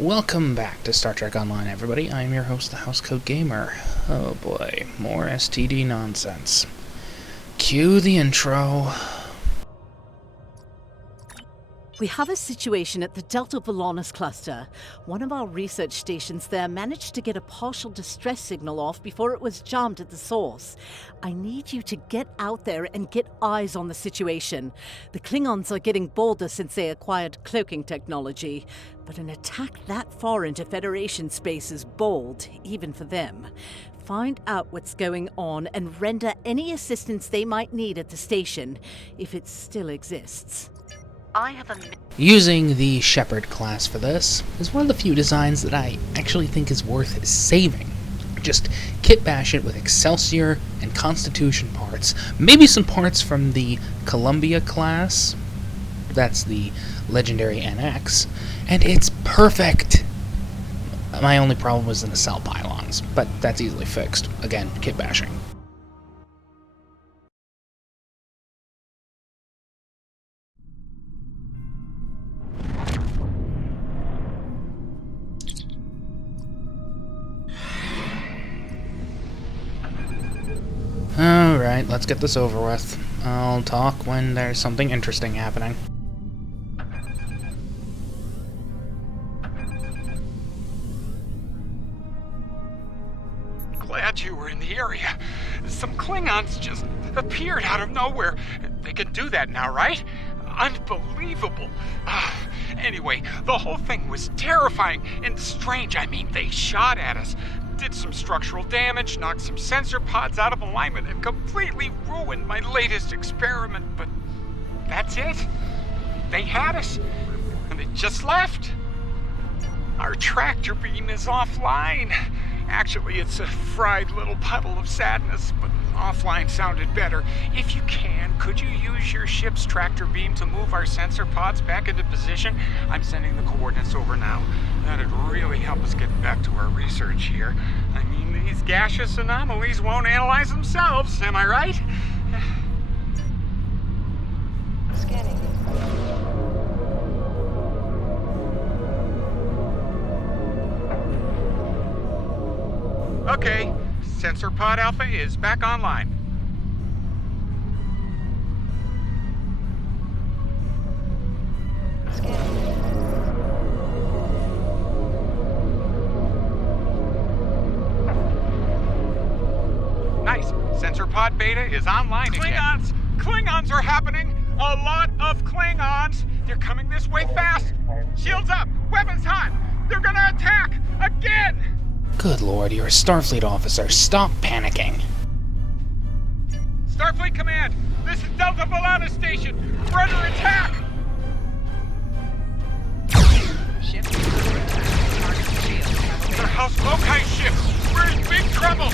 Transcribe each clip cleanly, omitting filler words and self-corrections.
Welcome back to Star Trek Online, everybody. I'm your host, the Housecoat Gamer. Oh boy, more STD nonsense. Cue the intro. We have a situation at the Delta Volanus cluster. One of our research stations there managed to get a partial distress signal off before it was jammed at the source. I need you to get out there and get eyes on the situation. The Klingons are getting bolder since they acquired cloaking technology, but an attack that far into Federation space is bold, even for them. Find out what's going on and render any assistance they might need at the station, if it still exists. Using the Shepard class for this is one of the few designs that I actually think is worth saving. Just kit bash it with Excelsior and Constitution parts, maybe some parts from the Columbia class, that's the legendary NX, and it's perfect! My only problem was the nacelle pylons, but that's easily fixed. Again, kit bashing. Alright, let's get this over with. I'll talk when there's something interesting happening. Glad you were in the area. Some Klingons just appeared out of nowhere. They can do that now, right? Unbelievable. Anyway, the whole thing was terrifying and strange. I mean, they shot at us, did some structural damage, knocked some sensor pods out of alignment, and completely ruined my latest experiment. But that's it. They had us, and they just left. Our tractor beam is offline. Actually, it's a fried little puddle of sadness, but offline sounded better. If you can, could you use your ship's tractor beam to move our sensor pods back into position? I'm sending the coordinates over now. That'd really help us get back to our research here. I mean, these gaseous anomalies won't analyze themselves, am I right? Scanning. Okay, sensor pod alpha is back online. Nice. Sensor pod beta is online again. Klingons are happening! A lot of Klingons! They're coming this way fast! Shields up! Weapons hot! They're gonna attack! Again! Good lord, you're a Starfleet officer. Stop panicking. Starfleet Command! This is Delta Volanus Station! We're under attack! Ship under attack. Target shield. Their Housecoat ship! We're in big trouble!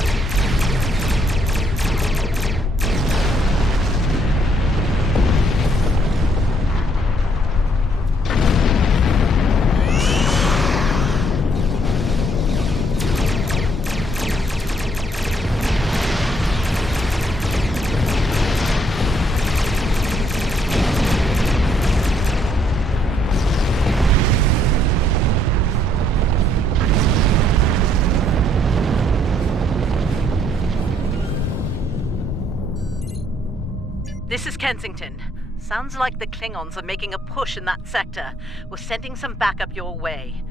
This is Kensington. Sounds like the Klingons are making a push in that sector. We're sending some backup your way.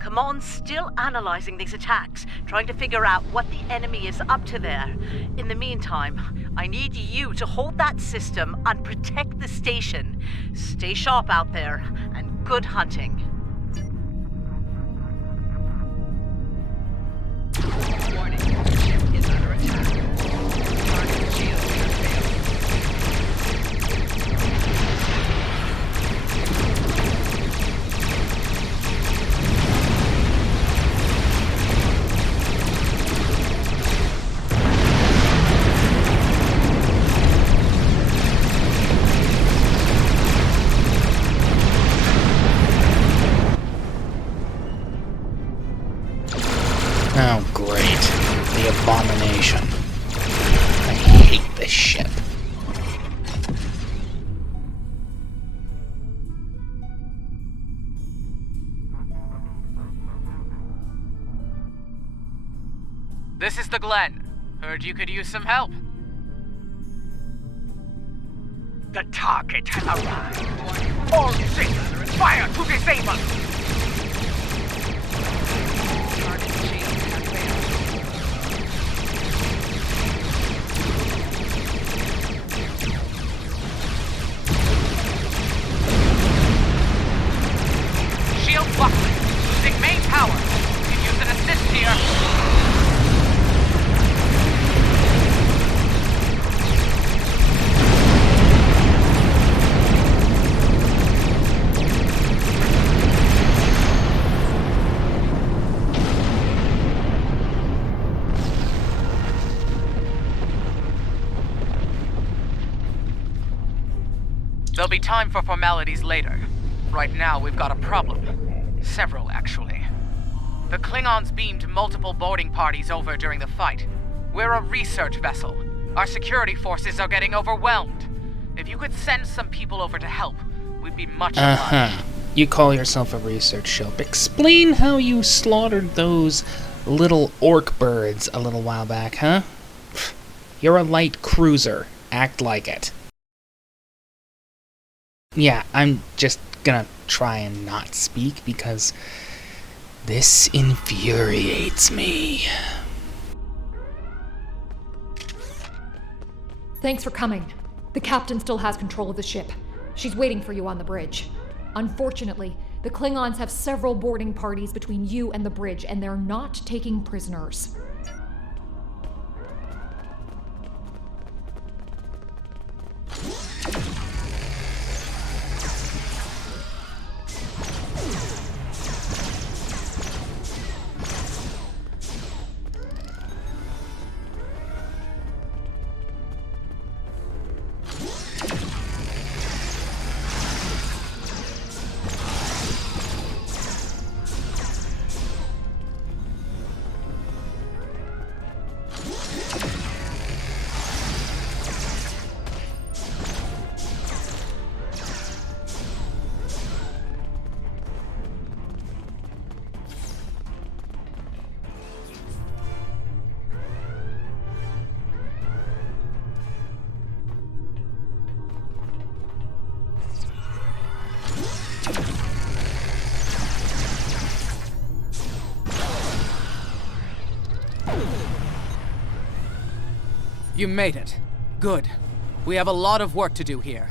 Command's still analyzing these attacks, trying to figure out what the enemy is up to there. In the meantime, I need you to hold that system and protect the station. Stay sharp out there, and good hunting. Warning. Ship is under attack. Target shield has failed. Oh, great. The abomination. I hate this ship. This is the Glen. Heard you could use some help. The target has arrived. All ships, fire to disable! Target shield has failed. Shield buckling. Losing main power. Can use an assist here. There'll be time for formalities later. Right now, we've got a problem. Several, actually. The Klingons beamed multiple boarding parties over during the fight. We're a research vessel. Our security forces are getting overwhelmed. If you could send some people over to help, we'd be much obliged. You call yourself a research ship. Explain how you slaughtered those little orc birds a little while back, huh? You're a light cruiser. Act like it. Yeah, I'm just gonna try and not speak because this infuriates me. Thanks for coming. The captain still has control of the ship. She's waiting for you on the bridge. Unfortunately, the Klingons have several boarding parties between you and the bridge, and they're not taking prisoners. You made it. Good. We have a lot of work to do here.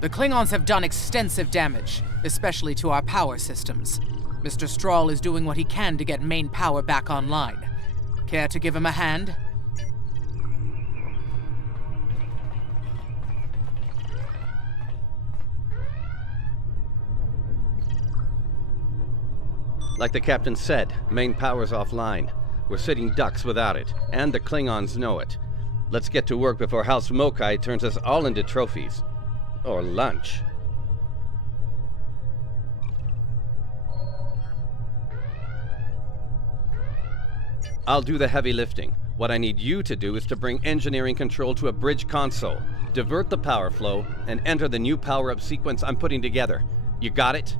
The Klingons have done extensive damage, especially to our power systems. Mr. Strahl is doing what he can to get main power back online. Care to give him a hand? Like the captain said, main power's offline. We're sitting ducks without it, and the Klingons know it. Let's get to work before House Mokai turns us all into trophies. Or lunch. I'll do the heavy lifting. What I need you to do is to bring engineering control to a bridge console, divert the power flow, and enter the new power-up sequence I'm putting together. You got it?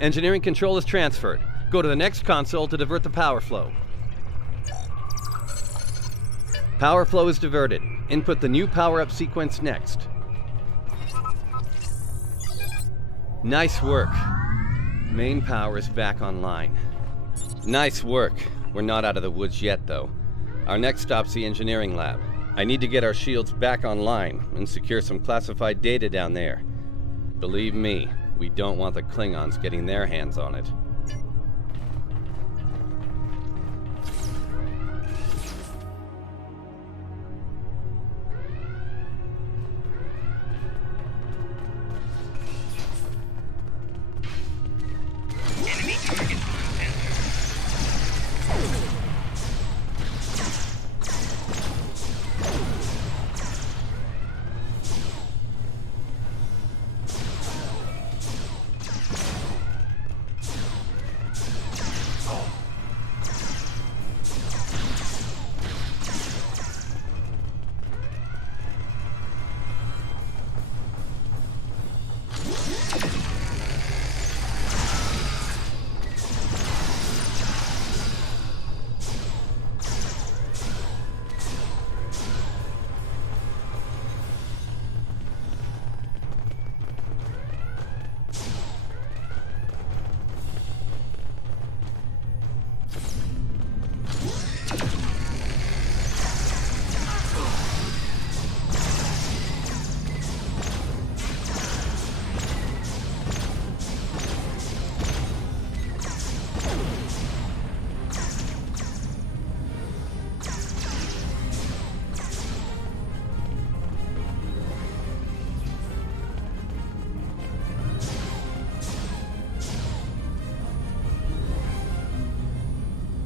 Engineering control is transferred. Go to the next console to divert the power flow. Power flow is diverted. Input the new power-up sequence next. Nice work. Main power is back online. Nice work. We're not out of the woods yet, though. Our next stop's the engineering lab. I need to get our shields back online and secure some classified data down there. Believe me, we don't want the Klingons getting their hands on it. Enemy target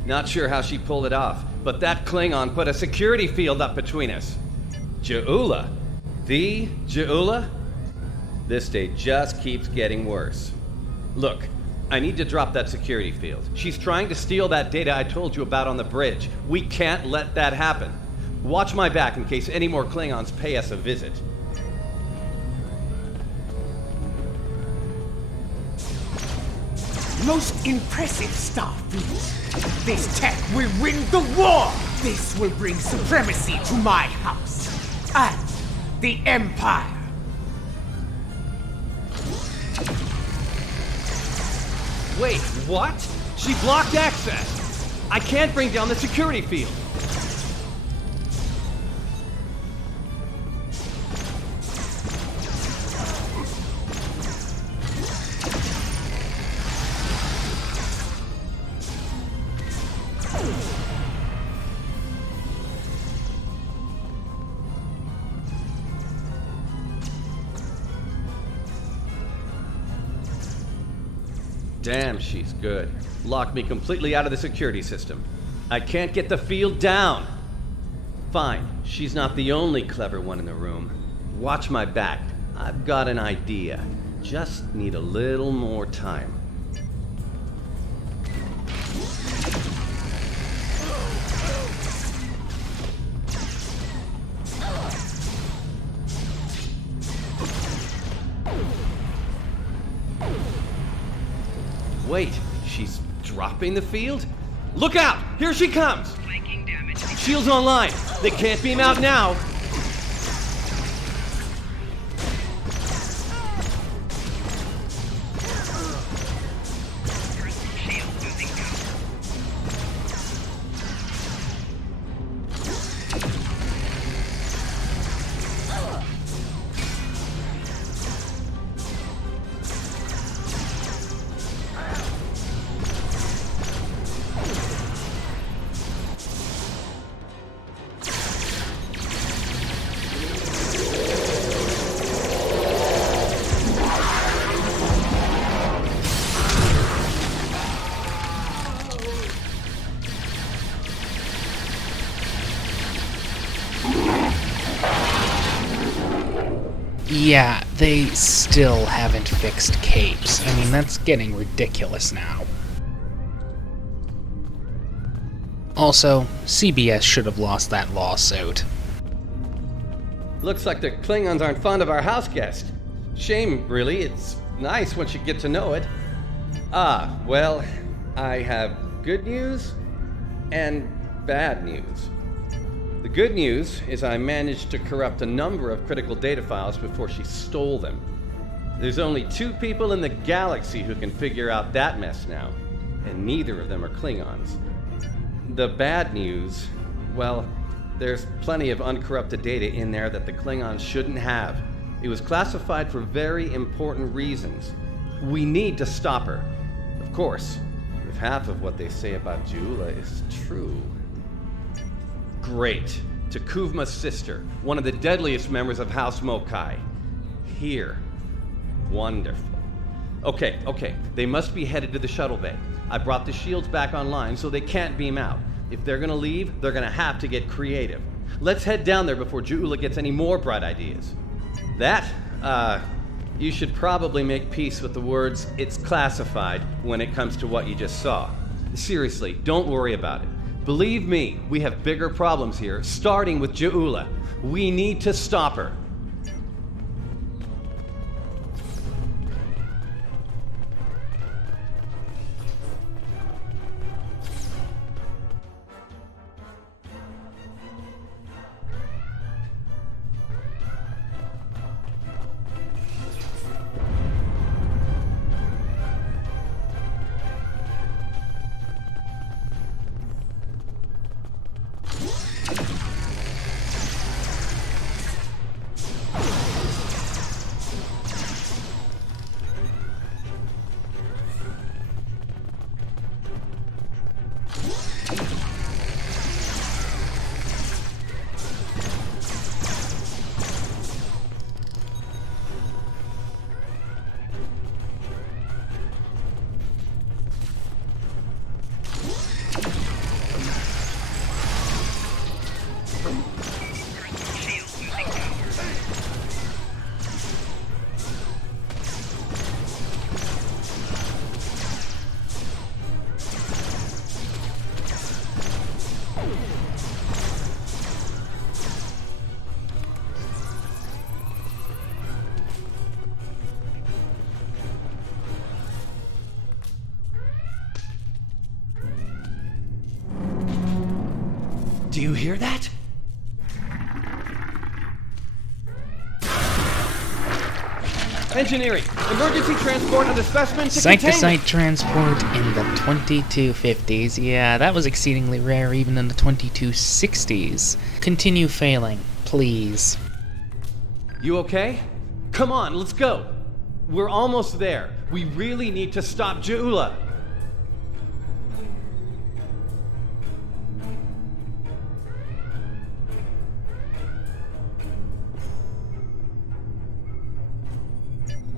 Not sure how she pulled it off, but that Klingon put a security field up between us. Ja'ula? The Ja'ula? This day just keeps getting worse. Look, I need to drop that security field. She's trying to steal that data I told you about on the bridge. We can't let that happen. Watch my back in case any more Klingons pay us a visit. Most impressive, Starfleet. This tech will win the war! This will bring supremacy to my house and the Empire. Wait, what? She blocked access! I can't bring down the security field! Damn, she's good. Locked me completely out of the security system. I can't get the field down. Fine, she's not the only clever one in the room. Watch my back. I've got an idea. Just need a little more time. Wait, she's dropping the field? Look out! Here she comes! Flanking damage. Shields online. They can't beam out now. Personal shield losing power. Yeah, they still haven't fixed capes. I mean, that's getting ridiculous now. Also, CBS should have lost that lawsuit. Looks like the Klingons aren't fond of our house guest. Shame, really. It's nice once you get to know it. Ah, well, I have good news and bad news. The good news is I managed to corrupt a number of critical data files before she stole them. There's only 2 people in the galaxy who can figure out that mess now, and neither of them are Klingons. The bad news, well, there's plenty of uncorrupted data in there that the Klingons shouldn't have. It was classified for very important reasons. We need to stop her. Of course, if half of what they say about Ja'ula is true. Great. Takuvma's sister, one of the deadliest members of House Mokai. Here. Wonderful. Okay. They must be headed to the shuttle bay. I brought the shields back online so they can't beam out. If they're gonna leave, they're gonna have to get creative. Let's head down there before Ja'ula gets any more bright ideas. You should probably make peace with the words, "it's classified," when it comes to what you just saw. Seriously, don't worry about it. Believe me, we have bigger problems here, starting with Ja'ula. We need to stop her. you hear that? Engineering, emergency transport of the specimen to Site-to-site transport in the 2250s. Yeah, that was exceedingly rare even in the 2260s. Continue failing, please. You okay? Come on, let's go. We're almost there. We really need to stop Ja'ula.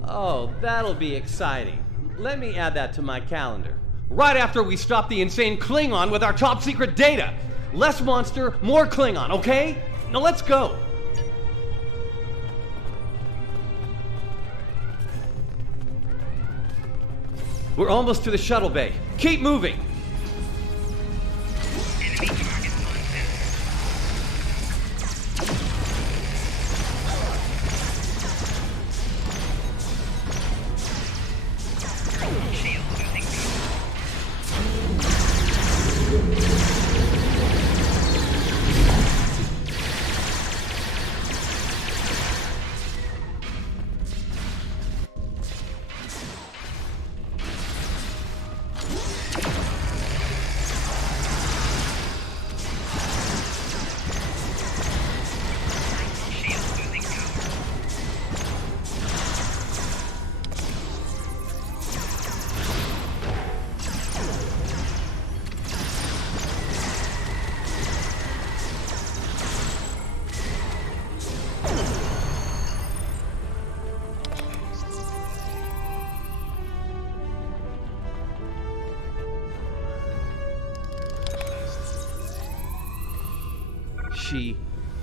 Oh, that'll be exciting. Let me add that to my calendar. Right after we stop the insane Klingon with our top secret data. Less monster, more Klingon, okay? Now let's go. We're almost to the shuttle bay. Keep moving.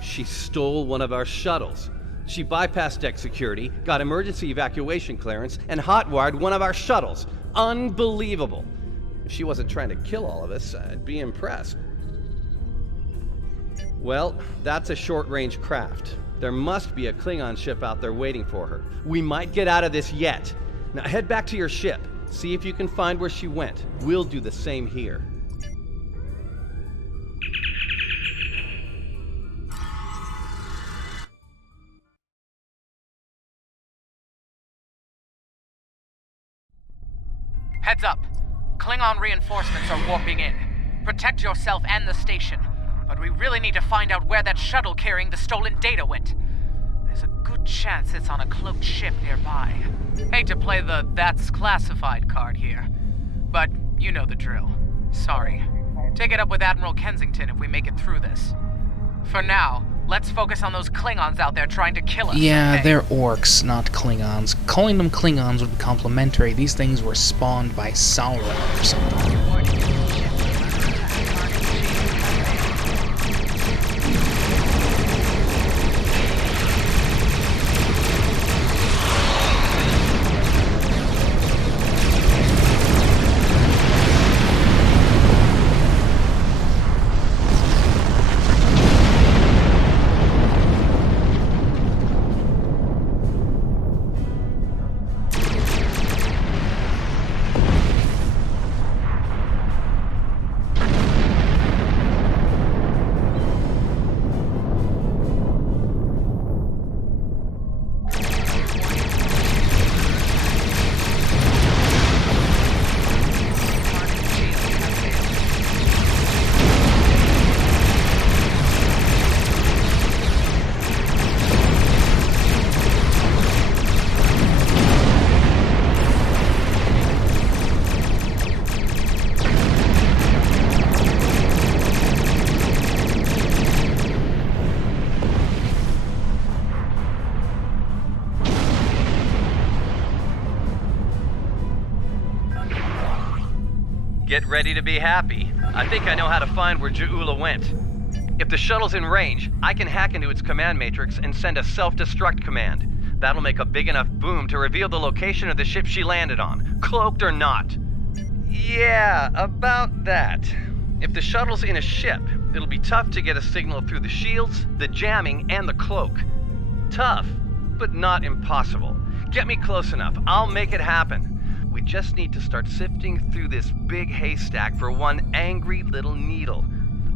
She stole one of our shuttles. She bypassed deck security, got emergency evacuation clearance, and hotwired one of our shuttles. Unbelievable. If she wasn't trying to kill all of us, I'd be impressed. Well, that's a short-range craft. There must be a Klingon ship out there waiting for her. We might get out of this yet. Now head back to your ship. See if you can find where she went. We'll do the same here. Heads up. Klingon reinforcements are warping in. Protect yourself and the station. But we really need to find out where that shuttle carrying the stolen data went. There's a good chance it's on a cloaked ship nearby. Hate to play the "that's classified" card here, but you know the drill. Sorry. Take it up with Admiral Kensington if we make it through this. For now, let's focus on those Klingons out there trying to kill us. Yeah, okay? they're orcs, not Klingons. Calling them Klingons would be complimentary. These things were spawned by Sauron or something. Get ready to be happy. I think I know how to find where Ja'ula went. If the shuttle's in range, I can hack into its command matrix and send a self-destruct command. That'll make a big enough boom to reveal the location of the ship she landed on, cloaked or not. Yeah, about that. If the shuttle's in a ship, it'll be tough to get a signal through the shields, the jamming, and the cloak. Tough, but not impossible. Get me close enough, I'll make it happen. We just need to start sifting through this big haystack for one angry little needle.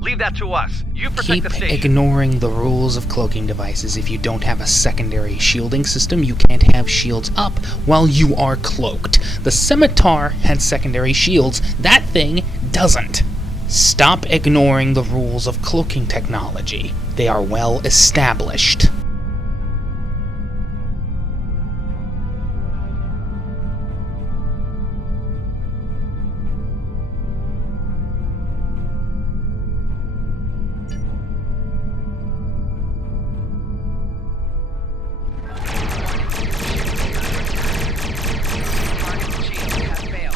Leave that to us. You protect Keep the station. ignoring the rules of cloaking devices. If you don't have a secondary shielding system, you can't have shields up while you are cloaked. The Scimitar had secondary shields. That thing doesn't. Stop ignoring the rules of cloaking technology. They are well established. Target shield has failed.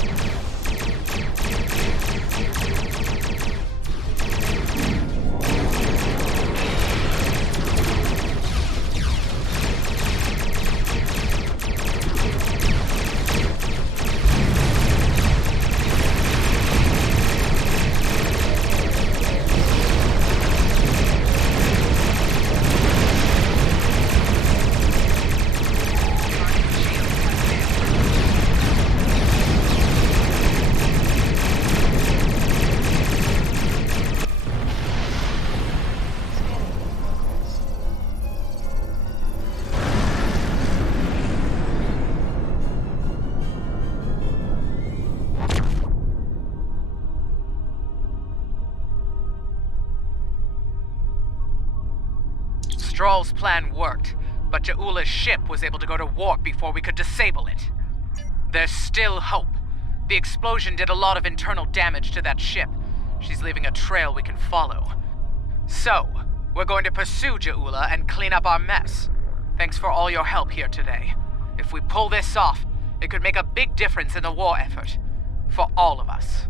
Stroll's plan worked, but Ja'ula's ship was able to go to warp before we could disable it. There's still hope. The explosion did a lot of internal damage to that ship. She's leaving a trail we can follow. So, we're going to pursue Ja'ula and clean up our mess. Thanks for all your help here today. If we pull this off, it could make a big difference in the war effort. For all of us.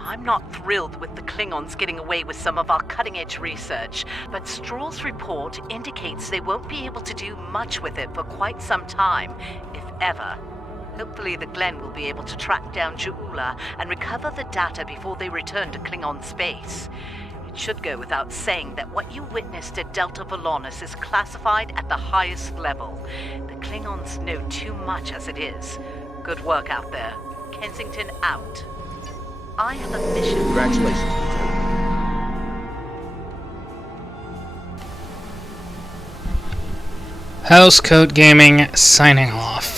I'm not thrilled with the Klingons getting away with some of our cutting-edge research, but Stroll's report indicates they won't be able to do much with it for quite some time, if ever. Hopefully the Glen will be able to track down Ja'ula and recover the data before they return to Klingon space. It should go without saying that what you witnessed at Delta Volanus is classified at the highest level. The Klingons know too much as it is. Good work out there. Kensington out. I have a mission. Congratulations. Housecoat Gaming signing off.